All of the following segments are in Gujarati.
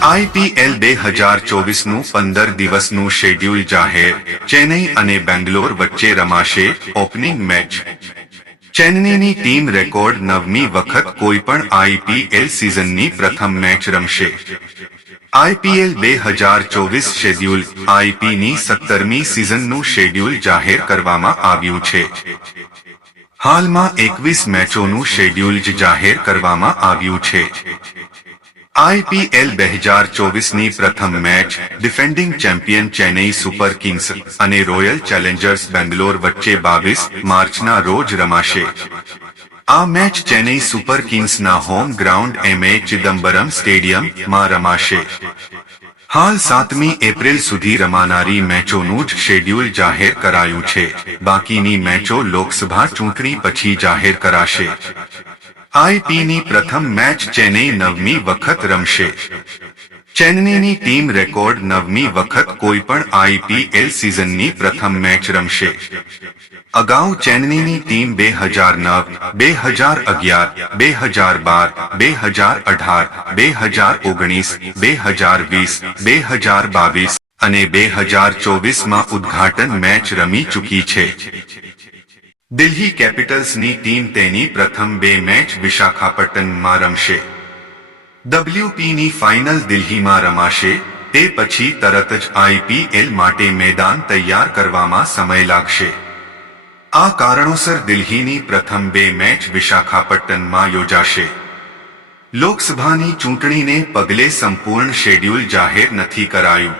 આઈપીએલ 2024નું 15 દિવસનું શેડ્યુલ જાહેર. ચેન્નઈ અને બેંગ્લોર વચ્ચે રમાશે ઓપનિંગ મેચ. ચેન્નઈની ટીમ રેકોર્ડ 9મી વખત કોઈપણ આઈપીએલ સિઝનની પ્રથમ મેચ રમશે. IPL 2024 schedule. આઈપીએલની 17મી સિઝનનું શેડ્યુલ જાહેર કરવામાં આવ્યું છે. હાલમાં 21 મેચોનું શેડ્યુલ જાહેર કરવામાં આવ્યું છે. આઈપીએલ 2024ની પ્રથમ match defending champion Chennai super kings અને રોયલ ચેલેન્જર્સ બેંગ્લોર વચ્ચે 22 માર્ચના રોજ રમાશે. આ મેચ ચેન્નઈ સુપર કિંગ્સના હોમ ગ્રાઉન્ડ એમએ ચિદમ્બરમ સ્ટેડિયમમાં રમાશે. હાલ 7મી એપ્રિલ સુધી રમાનારી મેચોનું જ શેડ્યુલ જાહેર કરાયું છે. બાકીની મેચો લોકસભા ચૂંટણી પછી જાહેર કરાશે. આઈપીએલની પ્રથમ મેચ ચેન્નઈ 9મી વખત રમશે. ચેન્નઈની ટીમ રેકોર્ડ 9મી વખત કોઈપણ આઈપીએલ સિઝનની પ્રથમ મેચ રમશે. અગાઉ ચેન્નઈની ટીમ 2009, 2011, 2012, 2018, 2019, 2020, 2022 અને 2024માં ઉદ્ઘાટન મેચ રમી ચૂકી છે. દિલ્હી કેપિટલ્સની ટીમ તેની પ્રથમ 2 મેચ વિશાખાપટ્ટનમમાં રમશે. WPની ફાઇનલ દિલ્હીમાં રમાશે. તે પછી તરત જ આઈપીએલ માટે મેદાન તૈયાર કરવામાં સમય લાગશે. આ કારણોસર દિલ્હીની પ્રથમ 2 મેચ વિશાખાપટ્ટનમમાં યોજાશે. લોકસભાની ચૂંટણીને પગલે સંપૂર્ણ શેડ્યુલ જાહેર નથી કરાયું.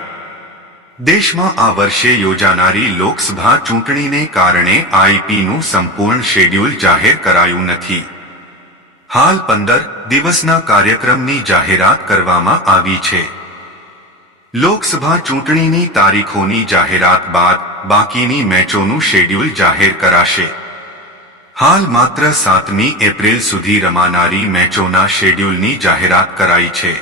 દેશમાં આ વર્ષે યોજાનારી લોકસભા ચૂંટણીને કારણે આઈપીએલનું સંપૂર્ણ શેડ્યુલ જાહેર કરાયું નથી. હાલ 15 દિવસના કાર્યક્રમની જાહેરાત કરવામાં આવી છે. લોકસભા ચૂંટણીની તારીખોની જાહેરાત બાદ બાકીની મેચોનું શેડ્યુલ જાહેર કરાશે. હાલ માત્ર 7મી એપ્રિલ સુધી રમાનારી મેચોના શેડ્યુલની જાહેરાત કરાઈ છે.